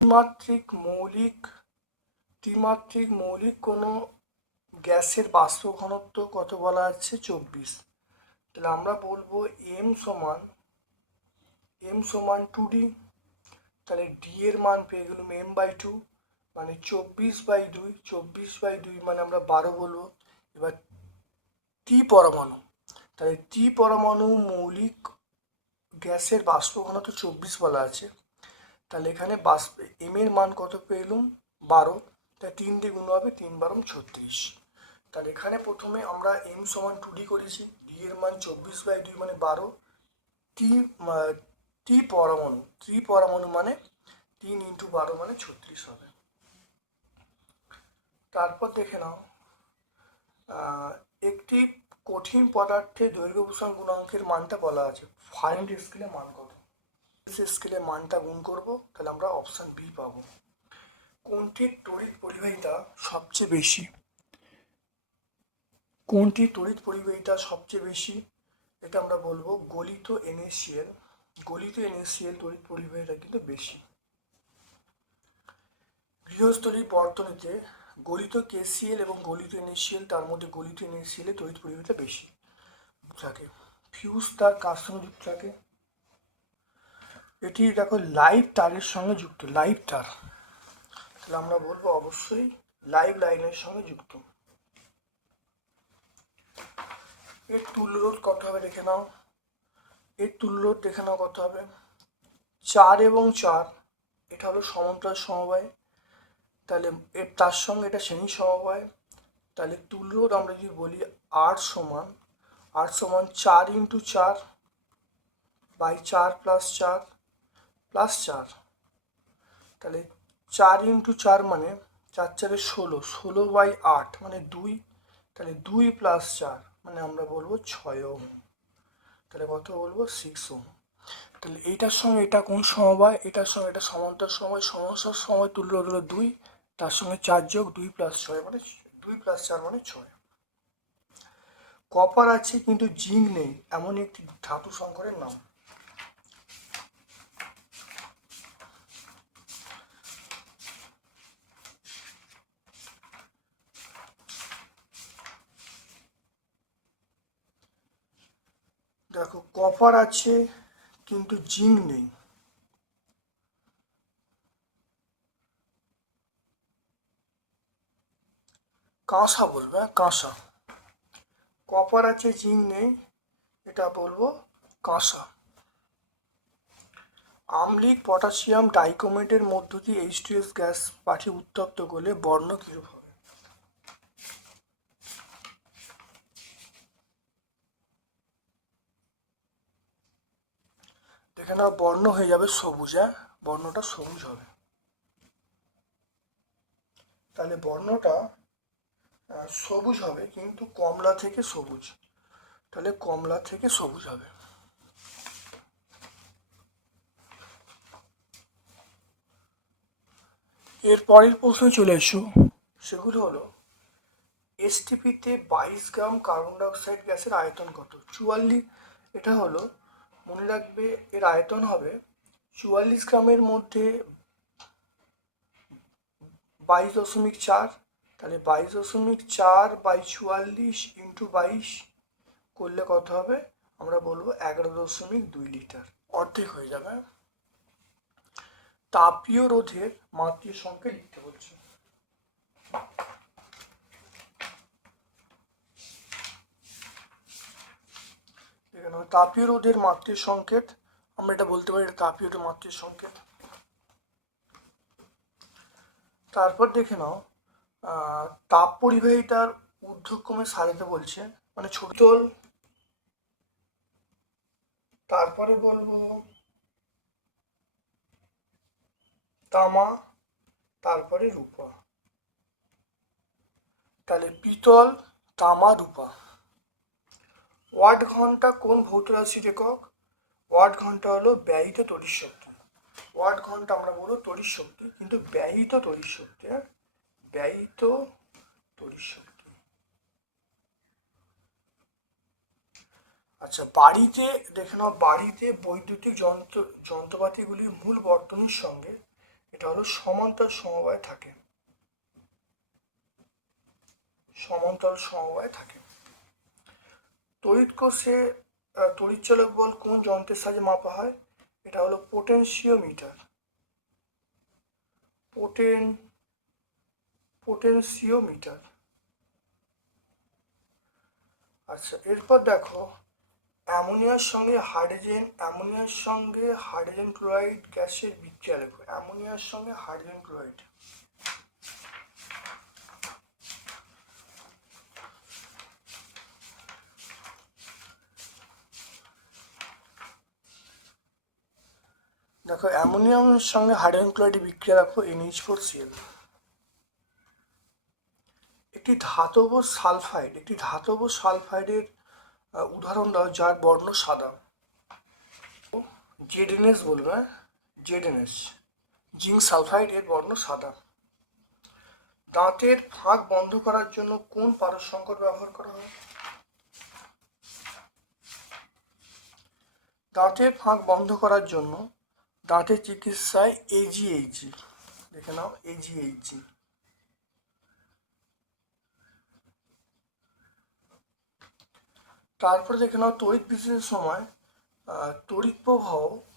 ত্রিমাত্রিক মৌলিক ত্রিমাত্রিক মৌলিক কোনো গ্যাসের বাষ্প ঘনত্ব কত বলা আছে? চব্বিশ। তাহলে আমরা বলব এম সমান এম সমান টু ডি তাহলে ডি এর মান পেয়ে গেলাম এম বাই টু মানে চব্বিশ বাই দুই, চব্বিশ বাই দুই মানে আমরা বারো বলব। এবার টি পরমাণু। তাহলে টি পরমাণু মৌলিক গ্যাসের বাষ্প ঘনত্ব চব্বিশ বলা আছে। তাহলে এখানে বাষ্প এম এর মান কত পেলুম? বারো। তাই তিন দিয়ে গুণ হবে তিন বারম ছত্রিশ। তাহলে এখানে প্রথমে আমরা এম সমান টু ডি করেছি। ডি এর মান চব্বিশ বাই দুই মানে বারো। টি টি পরমাণু, ত্রি পরমাণু মানে তিন ইন্টু বারো মানে ছত্রিশ হবে। তারপর দেখে নাও একটি কঠিন পদার্থে দৈর্ঘ্য প্রসারণ গুণাঙ্কের মানটা বলা আছে। ফারেন্ট স্কেলে মান কত? স্কেলে মানটা গুণ করব, তাহলে আমরা অপশান বি পাবো। কোনটির তড়িৎ পরিবাহিতা সবচেয়ে বেশি? কোনটি তড়িৎ পরিবাহিতা সবচেয়ে বেশি? এটা আমরা বলব গলিত এনএসিএল গলিত এনএসিএল তড়িৎ পরিবাহিতা কিন্তু বেশি। গৃহস্থলী বর্তনীতে গলিত কেসিএল এবং গলিত এনএসিএল, তার মধ্যে গলিত এর তড়িৎ পরিবাহিতা বেশি থাকে। ফিউজ তার কার সঙ্গে যুক্ত থাকে? এটি দেখো লাইভ তারের সঙ্গে যুক্ত, লাইভ তার। তাহলে আমরা বলব অবশ্যই লাইভ লাইনের সঙ্গে যুক্ত। এর তুল্য রোধ কত হবে দেখে নাও। এর তুল্যরোধ দেখে নাও কত হবে। চার এবং চার, এটা হলো সমান্তরাল সমবায়। তাহলে তার সঙ্গে এটা শ্রেণি সমবায় তাহলে তুল্যরোধ আমরা যদি বলি আট সমান আট সমান চার ইন্টু চার বাই চার প্লাস চার প্লাস চার। তাহলে চার ইন্টু চার মানে চার চারে ষোলো ষোলো বাই আট মানে দুই, তাহলে দুই প্লাস চার মানে আমরা বলব ছয় ওম তাহলে কত বলব? সিক্স ওম তাহলে এইটার সঙ্গে এটা কোন সমবায়? এটার সঙ্গে এটা সমান্তর সময় সমস্যার সময় তুল্য হলো দুই তার সঙ্গে চার যোগ দুই প্লাস ছয় মানে দুই প্লাস চার মানে ছয়। কপার আছে কিন্তু জিঙ্ক নেই এমন একটি ধাতু সংকরের নাম। দেখো কপার আছে কিন্তু জিঙ্ক নেই। কাঁসা বলবে হ্যাঁ কাঁসা। কপার আছে জিঙ্ক নেই, এটা বলব কাঁসা। আমলিক, পটাশিয়াম, ডাইকোমেটের মধ্য দিয়ে এইচ টু এস গ্যাস পাঠিয়ে উত্তপ্ত করলে বর্ণ কিরূপ হবে? দেখে নাও, বর্ণ হয়ে যাবে সবুজ হ্যাঁ? বর্ণটা সবুজ হবে। তাহলে বর্ণটা সবুজ হবে, কিন্তু কমলা থেকে সবুজ। তাহলে কমলা থেকে সবুজ হবে। এর পরের প্রশ্ন চলে এসো। সেগুলো হলো এসটিপিতে বাইশ গ্রাম কার্বন ডাইঅক্সাইড গ্যাসের আয়তন কত? চুয়াল্লিশ এটা হলো, মনে রাখবে এর আয়তন হবে চুয়াল্লিশ গ্রামের মধ্যে বাইশ দশমিক চার তাহলে বাইশ দশমিক চার বাই চুয়াল্লিশ ইন্টু বাইশ করলে কত হবে? আমরা বলব এগারো দশমিক দুই লিটার। অর্ধেক হয়ে যাবে। তাপীয় রোধের মাত্রীয় সংখ্যা লিখতে বলছে। তাপীয় রোধের মাত্রীয় সংকেত। আমরা এটা বলতে পারি, এটা তাপীয় রোধের মাত্রীয় সংকেত। তারপর দেখে নাও তাপ পরিবাহিতার ঊর্ধ্বক্রমে সাজাতে বলছে মানে ছোট তোল। তারপরে বলব, তামা, তারপরে রূপা। তাহলে পিতল, তামা, রূপা। ওয়াট ঘণ্টা কোন ভৌত রাশির একক? ওয়াট ঘণ্টা হলো ব্যয়িত তড়িৎ শক্তি। ওয়াট ঘণ্টা আমরা বলব তড়িৎ শক্তি, কিন্তু ব্যয়িত তড়িৎ শক্তি হ্যাঁ? ব্যয়িত তড়িৎ আচ্ছা বাড়িতে, দেখে নাও, বাড়িতে বৈদ্যুতিক যন্ত্র, যন্ত্রপাতিগুলির মূল বর্তনীর সঙ্গে এটা হলো সমান্তর সমবায় থাকে। সমান্তর সমবায় থাকে। তড়িৎ কোষে তড়িৎচালক বল কোন যন্ত্রের সাহায্যে মাপা হয়? এটা হলো পোটেনশিওমিটার পোটেন পোটেনশিওমিটার আচ্ছা এরপর দেখো, অ্যামোনিয়ার সঙ্গে হাইড্রোজেন, অ্যামোনিয়ার সঙ্গে হাইড্রোজেন ক্লোরাইড গ্যাসের বিক্রিয়া লেখো, অ্যামোনিয়ার সঙ্গে হাইড্রোজেন ক্লোরাইড। দেখো, অ্যামোনিয়ামের সঙ্গে হাইড্রোজেন ক্লোরাইড বিক্রিয়া রাখো এনএইচ ফোর সিএল একটি ধাতব সালফাইড, একটি ধাতব সালফাইডের উদাহরণ দাও যার বর্ণ সাদা। জেডএনএস বলবে হ্যাঁ? জেডএনএস জিঙ্ক সালফাইড এর বর্ণ সাদা। দাঁতের ফাঁক বন্ধ করার জন্য কোন পারদ সংকট ব্যবহার করা হয়? দাঁতের ফাঁক বন্ধ করার জন্য দাঁতের চিকিৎসায় এজিএইচজি দেখে নাও এজিএইচজি তারপরে দেখে নাও, তড়িৎ বিশ্লেষণের সময় তড়িৎ প্রবাহ,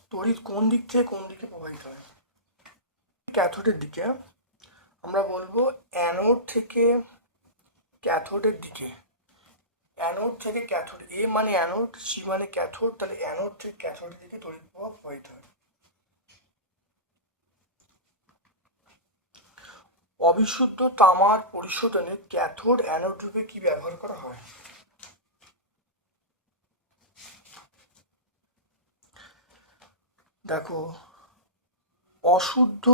তড়িৎ কোন দিক থেকে কোন দিকে প্রবাহিত হয়? ক্যাথোডের দিকে। আমরা বলব অ্যানোড থেকে ক্যাথোডের দিকে। অ্যানোড থেকে ক্যাথোড, এ মানে অ্যানোড, সি মানে ক্যাথোড, তাহলে অ্যানোড থেকে ক্যাথোডের দিকে তড়িৎ প্রবাহ প্রবাহিত হয়। অবিশুদ্ধ তামার পরিশোধনে ক্যাথোড অ্যানোড রূপে কি ব্যবহার করা হয়? দেখো, অশুদ্ধ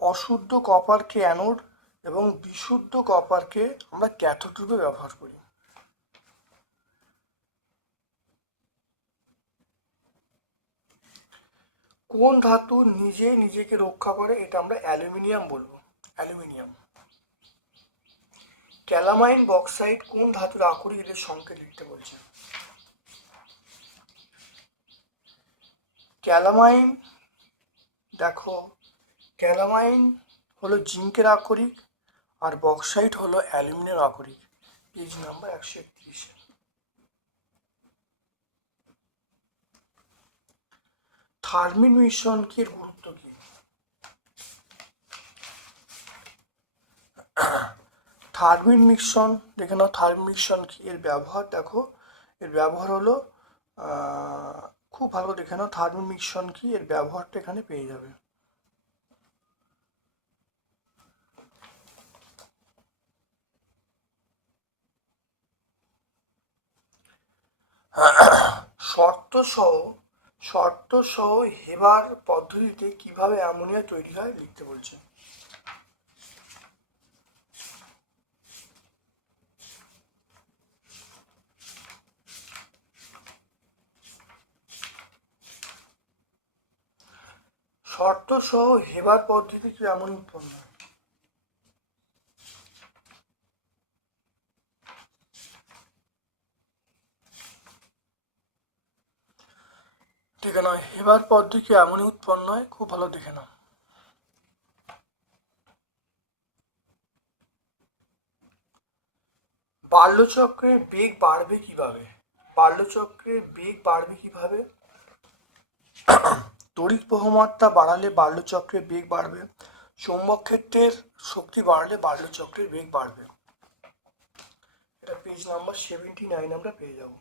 অশুদ্ধ কপারকে অ্যানোড এবং বিশুদ্ধ কপারকে আমরা ক্যাথোড রূপে ব্যবহার করি। কোন ধাতু নিজে নিজেকে রক্ষা করে এটা আমরা অ্যালুমিনিয়াম বলব, অ্যালুমিনিয়াম। ক্যালামাইন বক্সাইড কোন ধাতুর আকরিক এদের সংকেত লিখতে বলছে? ক্যালামাইন, দেখো, ক্যালামাইন হলো জিঙ্কের আকরিক আর বক্সাইট হলো অ্যালুমিনিয়াম আকরিক। পেজ নাম্বার একশো একত্রিশে। থার্মিন মিশ্রণ কি এর গুরুত্ব কি? থার্মিন মিশ্রণ, দেখে নাও, থার্মিন মিশ্রণ কি এর ব্যবহার? দেখো, এর ব্যবহার হলো খুব ভালো করে দেখে নাও থার্মিন মিশ্রণ কি, এর ব্যবহারটা এখানে পেয়ে যাবে। শর্ত সহ শর্ত সহ হেবার পদ্ধতিতে কীভাবে অ্যামোনিয়া তৈরি হয় লিখতে বলছে। শর্ত সহ হেবার পদ্ধতি কেমন উৎপন্ন হয় ঠিক নয় হেবার পদ্ধতি এমনই উৎপন্ন হয়? খুব ভালো দেখে নাও। বাল্যচক্রের বেগ বাড়বে কীভাবে? বাল্যচক্রের বেগ বাড়বে কীভাবে? তড়িৎ বহমাত্রা বাড়ালে বাল্যচক্রের বেগ বাড়বে। চৌম্বক ক্ষেত্রের শক্তি বাড়লে বাল্যচক্রের বেগ বাড়বে। এটা পেজ নাম্বার সেভেন্টি নাইন আমরা পেয়ে যাব।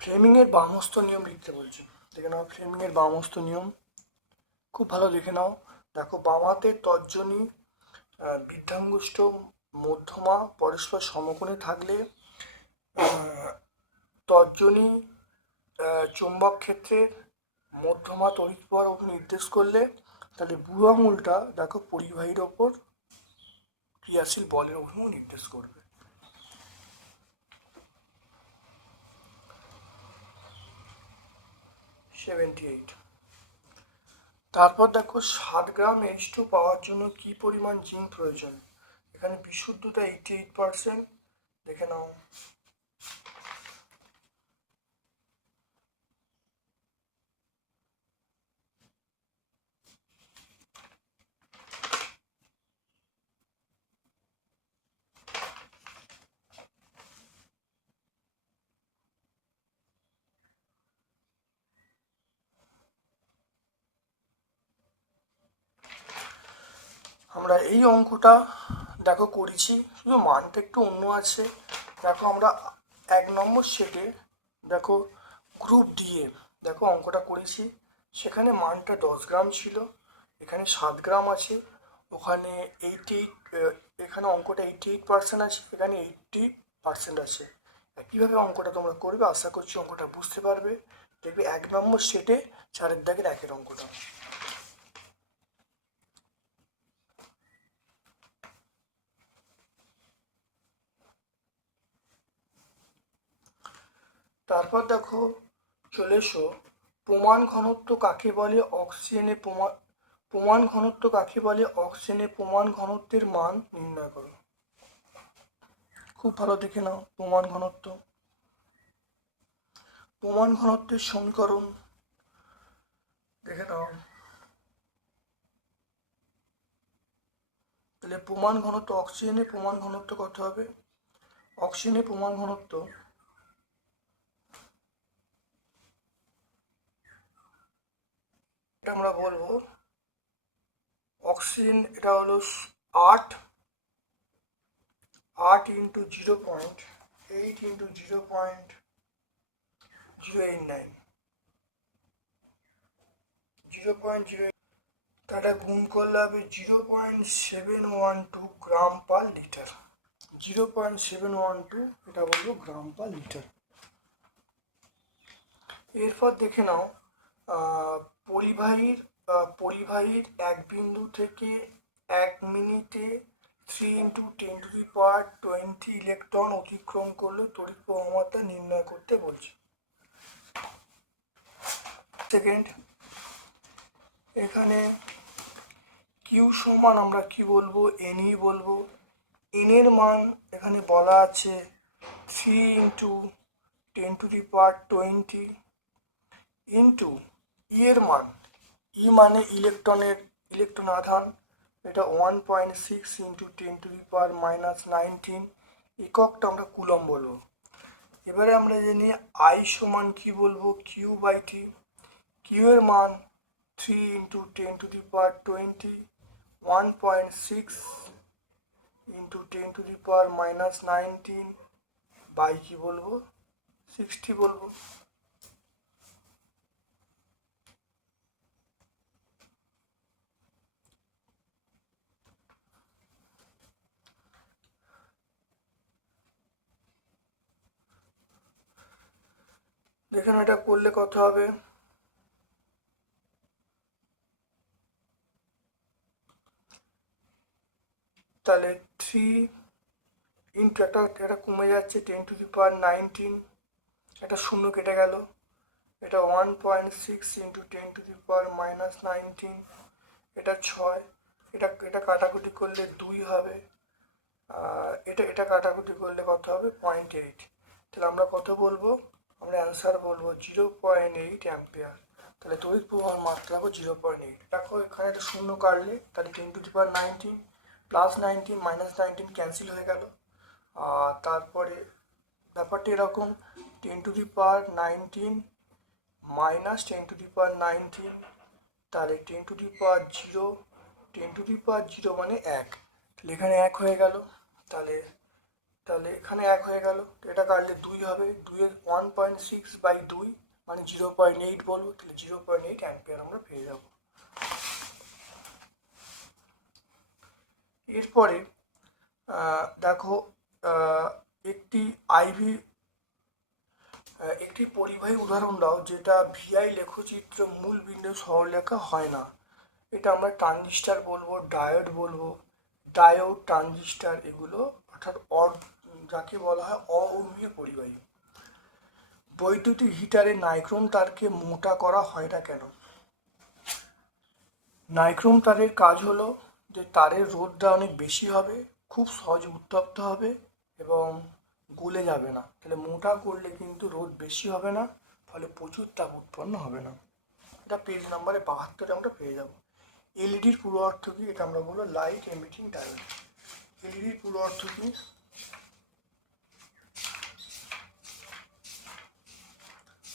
ফ্লেমিংয়ের বামস্ত নিয়ম লিখতে বলছে। দেখে নাও ফ্লেমিংয়ের বামস্ত নিয়ম। খুব ভালো লিখে নাও। দেখো বামাতে তর্জনী বৃদ্ধাঙ্গুষ্ঠ, মধ্যমা, পরস্পর সমকোণে থাকলে তর্জনী চুম্বক ক্ষেত্রের মধ্যমা তড়িৎ প্রবাহের ওপর নির্দেশ করলে তাহলে বুড়ো আঙুলটা দেখো পরিবাহীর ওপর ক্রিয়াশীল বলের অভিমুখ নির্দেশ করবে। সেভেন্টি এইট তারপর দেখো সাত গ্রাম এইচ টু পাওয়ার জন্য কি পরিমাণ জিঙ্ক প্রয়োজন? এখানে বিশুদ্ধতা এইটি এইট পারসেন্ট দেখে নাও। আমরা এই অঙ্কটা দেখো করেছি। শুধু মানটা একটু অন্য আছে। দেখো আমরা এক নম্বর সেটে দেখো গ্রুপ ডিএ দেখো অঙ্কটা করেছি। সেখানে মানটা দশ গ্রাম ছিল, এখানে সাত গ্রাম আছে, ওখানে এইটি এখানে অঙ্কটা এইটি এইট পার্সেন্ট আছে, এখানে এইটটি পার্সেন্ট আছে। কীভাবে অঙ্কটা তোমরা করবে, আশা করছি অঙ্কটা বুঝতে পারবে। দেখবে এক নম্বর সেটে চারের দাগের একের অঙ্কটা। তারপর দেখো, চলে এসো। প্রমাণ ঘনত্ব কাকে বলে? অক্সিজেনের প্রমাণ প্রমাণ ঘনত্ব কাকে বলে? অক্সিজেনের প্রমাণ ঘনত্বের মান নির্ণয় করো। খুব ভালো দেখে নাও প্রমাণ ঘনত্ব। প্রমাণ ঘনত্বের সমীকরণ দেখে নাও। তাহলে প্রমাণ ঘনত্ব অক্সিজেনের প্রমাণ ঘনত্ব কত হবে? অক্সিজেনের প্রমাণ ঘনত্ব এটা আমরা বলব। অক্সিজেন এটা হলো আট। আট into zero point, eight into zero point, zero eight nine. Zero point zero তাটা গুণ করলে হবে zero point seven one two gram per litre. Zero point seven one two, এটা বলব গ্রাম পার লিটার। এরপর দেখে নাও পরিবাহীর পরিবাহীর এক বিন্দু থেকে এক মিনিটে three into ten to the power twenty electron অতিক্রম করলে তড়িৎ প্রবাহমাত্রা নির্ণয় করতে বলছে। সেকেন্ড এখানে কিউ সমান আমরা কি বলব? এনই বলব। এনের মান এখানে বলা আছে three into ten to the power twenty into e এর মান। ই মানে ইলেকট্রনের, ইলেকট্রন আধান। এটা one point six into ten to the power minus nineteen এককটা আমরা কুলম বলব। এবারে আমরা জানি আই সমান কি বলব? কিউ বাই টি কিউ এর মান three into ten to the power twenty one point six into ten to the power minus nineteen by কি বলব? সিক্সটি বলব। দেখুন এটা করলে কত হবে? তাহলে থ্রি ইন্টু একটা এটা কমে যাচ্ছে ten to the power nineteen একটা শূন্য কেটে গেল। এটা one point six into ten to the power minus nineteen এটা ছয়, এটা এটা কাটাকুটি করলে দুই হবে। এটা এটা কাটাকুটি করলে কত হবে? পয়েন্ট এইট তাহলে আমরা কত বলব? আমরা অ্যান্সার বলব জিরো পয়েন্ট এইট অ্যাম্পিয়ার তাহলে তড়িৎ প্রবাহের মাত্রা হবে জিরো পয়েন্ট এইট দেখো এখানে একটা শূন্য কাটলে, তাহলে ten to power nineteen plus nineteen minus nineteen cancel হয়ে গেল। আর তারপরে ব্যাপারটা এরকম ten to the power nineteen minus ten to the power nineteen তাহলে ten to the power zero ten to the power zero মানে এক। তাহলে এখানে এক হয়ে গেল। তাহলে তাহলে এখানে এক হয়ে গেল। এটা কাটলে দুই হবে। দুইয়ের ওয়ান পয়েন্ট সিক্স বাই দুই মানে জিরো পয়েন্ট এইট বলব। তাহলে জিরো পয়েন্ট এইট অ্যাম্পিয়ার আমরা পেয়ে যাব। এরপরে দেখো একটি আইভি একটি পরিবাহী উদাহরণ দাও, যেটা ভিআই লেখচিত্র মূল বিন্দু সরলরেখা হয় না। এটা আমরা ট্রানজিস্টার বলব ডায়োড বলব ডায়োড ট্রানজিস্টার এগুলো অর্থাৎ অর যাকে বলা হয় অউর্মীয় পরিবাহী। বৈদ্যুতিক হিটারে নাইক্রোম তারকে মোটা করা হয় না কেন? নাইক্রোম তারের কাজ হলো যে তারের রোদটা অনেক বেশি হবে, খুব সহজে উত্তপ্ত হবে এবং গলে যাবে না। তাহলে মোটা করলে কিন্তু রোদ বেশি হবে না, ফলে প্রচুর তাপ উৎপন্ন হবে না। এটা পেজ নাম্বারে বাহাত্তরে আমরা পেয়ে যাব। এলইডির পুরো অর্থ কি? এটা আমরা বলব লাইট এমিটিং ডায়োড এলইডির পুরো অর্থ কি?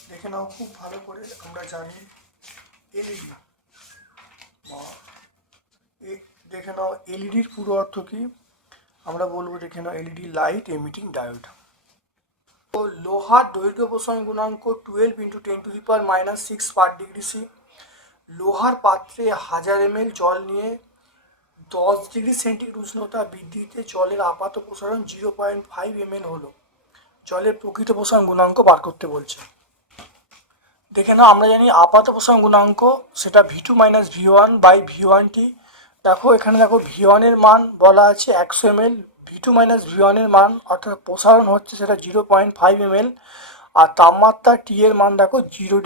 দেখে নাও, খুব ভালো করে আমরা জানি। এলইডি দেখে নাও এলইডির পুরো অর্থ কি? আমরা বলব দেখে নাও এলইডি লাইট এমিটিং ডায়োড। তো লোহার দৈর্ঘ্য প্রসারণ গুণাঙ্ক twelve into ten to the power minus six per degree C লোহার পাত্রে হাজার এম জল নিয়ে দশ ডিগ্রি সেন্টিগ্রেড উষ্ণতা বৃদ্ধিতে জলের আপাত প্রসারণ জিরো পয়েন্ট ফাইভ এম হলো। জলের প্রকৃত প্রসারণ গুণাঙ্ক বার করতে বলছে। দেখে নাও, আমরা জানি আপাত প্রসারণ গুণাঙ্ক, সেটা V two minus V one by V one T দেখো, এখানে দেখো ভি ওয়ানের মান বলা আছে একশো M L V two minus V ওয়ানের মান, অর্থাৎ প্রসারণ হচ্ছে সেটা zero point five M L আর তাপমাত্রা টি এর মান দেখো জিরো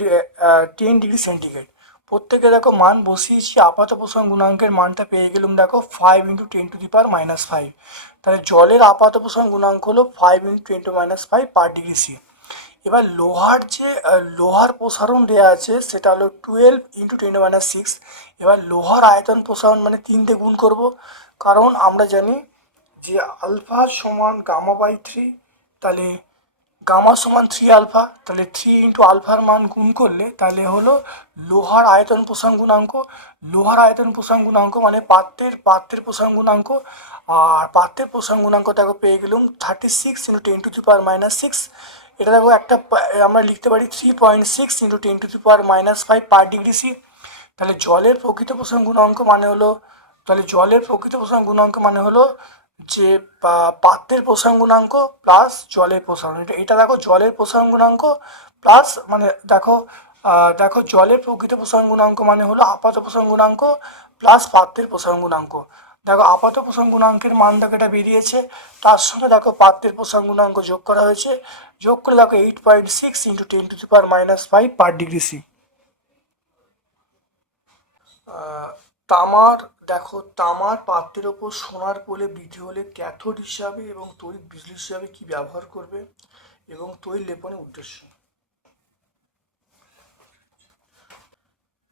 টেন ডিগ্রি সেন্টিগ্রেড প্রত্যেকে দেখো মান বসিয়েছি, আপাত প্রসারণ গুণাঙ্কের মানটা পেয়ে গেলাম দেখো five into ten to the power minus five তাহলে জলের আপাত প্রসারণ গুণাঙ্ক হলো five into ten to minus five per degree C এবার লোহার যে লোহার প্রসারণ দেওয়া আছে, সেটা হলো twelve into ten minus six এবার লোহার আয়তন প্রসারণ মানে তিনটে গুণ করব। কারণ আমরা জানি যে আলফা সমান গামা বাই থ্রি তাহলে গামা সমান থ্রি আলফা, তাহলে থ্রি ইন্টু আলফার মান গুণ করলে তাহলে হলো লোহার আয়তন প্রসারণ গুণাঙ্ক। লোহার আয়তন প্রসারণ গুণাঙ্ক মানে পাত্রের পাত্রের প্রসারণ গুণাঙ্ক। আর পাত্রের প্রসারণ গুণাঙ্ক দেখো পেয়ে গেলাম thirty six into ten to the power minus six এটা দেখো একটা আমরা লিখতে পারি three point six into ten to the power minus five per degree C তাহলে জলের প্রকৃত প্রসারণ গুণাঙ্ক মানে হলো, তাহলে জলের প্রকৃত প্রসারণ গুণাঙ্ক মানে হলো যে পাত্রের প্রসারণ গুণাঙ্ক প্লাস জলের প্রসারণ। এটা এটা দেখো জলের প্রসারণ গুণাঙ্ক প্লাস মানে দেখো দেখো জলের প্রকৃত প্রসারণ গুণাঙ্ক মানে হলো আপাত প্রসারণ গুণাঙ্ক প্লাস পাত্রের প্রসারণ গুণাঙ্ক। দেখো আপাত প্রসারণ গুণাঙ্কের মান দেখো এটা বেরিয়েছে, তার সঙ্গে দেখো পাত্রের প্রসারণ গুণাঙ্ক যোগ করা হয়েছে। যোগ করে দেখো eight point six into ten to the power minus five per degree C তামার, দেখো তামার পাত্রের ওপর সোনার পোলে বৃদ্ধি হলে ক্যাথোড হিসাবে এবং তড়িৎ বিজলি হিসাবে কি ব্যবহার করবে? এবং তৈল লেপনের উদ্দেশ্য।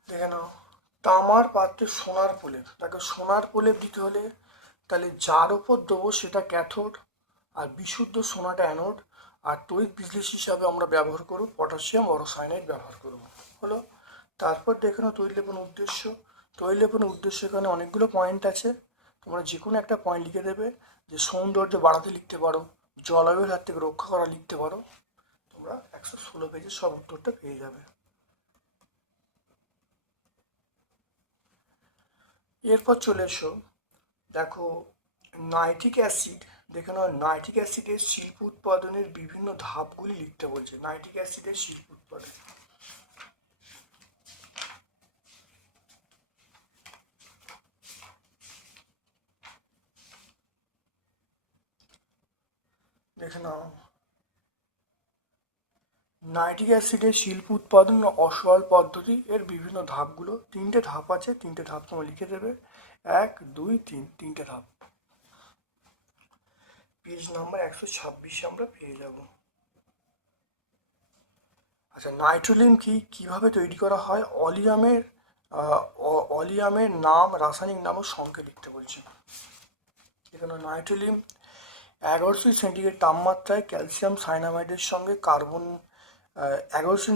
দেখে নাও। তামার পাত্রে সোনার প্রলেপ তাকে সোনার প্রলেপ দিতে হলে তাহলে যার ওপর দেবো সেটা ক্যাথোড আর বিশুদ্ধ সোনাটা অ্যানোড। আর তড়িৎ বিজলিস হিসাবে আমরা ব্যবহার করব, পটাশিয়াম অরসায়নাইড ব্যবহার করব। হলো? তারপর দেখে নাও তৈল লেপন উদ্দেশ্য। তৈল লেপনের উদ্দেশ্য এখানে অনেকগুলো পয়েন্ট আছে। তোমরা যে কোনো একটা পয়েন্ট লিখে দেবে যে সৌন্দর্য বাড়াতে লিখতে পারো, জলবায়ুর হাত থেকে রক্ষা করা লিখতে পারো। তোমরা একশো ষোলো পেজে সব উত্তরটা পেয়ে যাবে। এরপর চলে এসো। দেখো, নাইট্রিক অ্যাসিড, দেখে নাও, নাইট্রিক অ্যাসিডের শিল্প উৎপাদনের বিভিন্ন ধাপগুলি লিখতে বলছে। নাইট্রিক অ্যাসিডের শিল্প উৎপাদন। দেখে নাও নাইট্রিক অ্যাসিডের শিল্প উৎপাদন ও অসরল পদ্ধতি এর বিভিন্ন ধাপগুলো তিনটে ধাপ আছে, তিনটে ধাপ তোমরা লিখে দেবে। এক, দুই, তিন, তিনটে ধাপ। পেজ নাম্বার একশো ছাব্বিশে আমরা পেয়ে যাব। আচ্ছা নাইট্রোলিন কি, কীভাবে তৈরি করা হয়? অলিয়ামের অলিয়ামের নাম, রাসায়নিক নাম ও সংখ্যা লিখতে বলছে। এখানে নাইট্রোলিন এগারোশো সেন্টিগ্রেড তাপমাত্রায় ক্যালসিয়াম সাইনামাইডের সঙ্গে কার্বন এগারোশো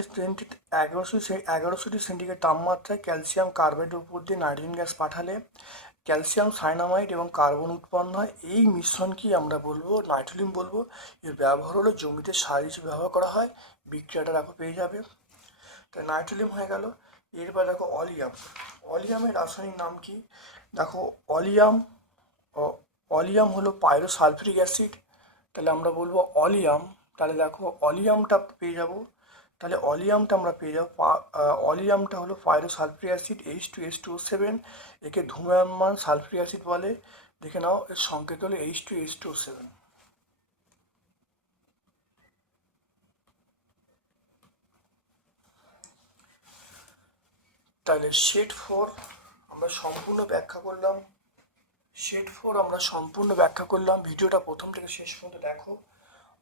এগারোশো এগারোশোটি সেন্টিগ্রেড তাপমাত্রায় ক্যালসিয়াম কার্বাইডের উপর দিয়ে নাইট্রোজেন গ্যাস পাঠালে ক্যালসিয়াম সাইনামাইড এবং কার্বন উৎপন্ন হয়। এই মিশ্রণকেই আমরা বলব? নাইট্রোলিন বলব। এর ব্যবহার হলো জমিতে সার হিসেবে ব্যবহার করা হয়। বিক্রিয়াটা দেখো পেয়ে যাবে। তাই নাইট্রোলিয়াম হয়ে গেল। এরপর দেখো অলিয়াম। অলিয়ামের রাসায়নিক নাম কি? দেখো অলিয়াম অলিয়াম হলো পাইরোসালফিউরিক অ্যাসিড। তাহলে আমরা বলব অলিয়াম। তাহলে দেখো অলিয়ামটা পেয়ে যাব। তাহলে অলিয়ামটা আমরা পেয়ে যাব। অলিয়ামটা হলো pyrosulphuric acid H two S two seven একে ধূম্রমান সালফিউরিক অ্যাসিড বলে। দেখে নাও, এর সংকেত হলো H two H two seven তাহলে শেড ফোর আমরা সম্পূর্ণ ব্যাখ্যা করলাম। শেড ফোর আমরা সম্পূর্ণ ব্যাখ্যা করলাম। ভিডিওটা প্রথম থেকে শেষ পর্যন্ত দেখো।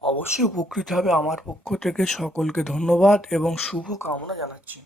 অবশ্যই উপকৃত হবে আমার পক্ষ থেকে সকলকে ধন্যবাদ এবং শুভ কামনা জানাচ্ছি।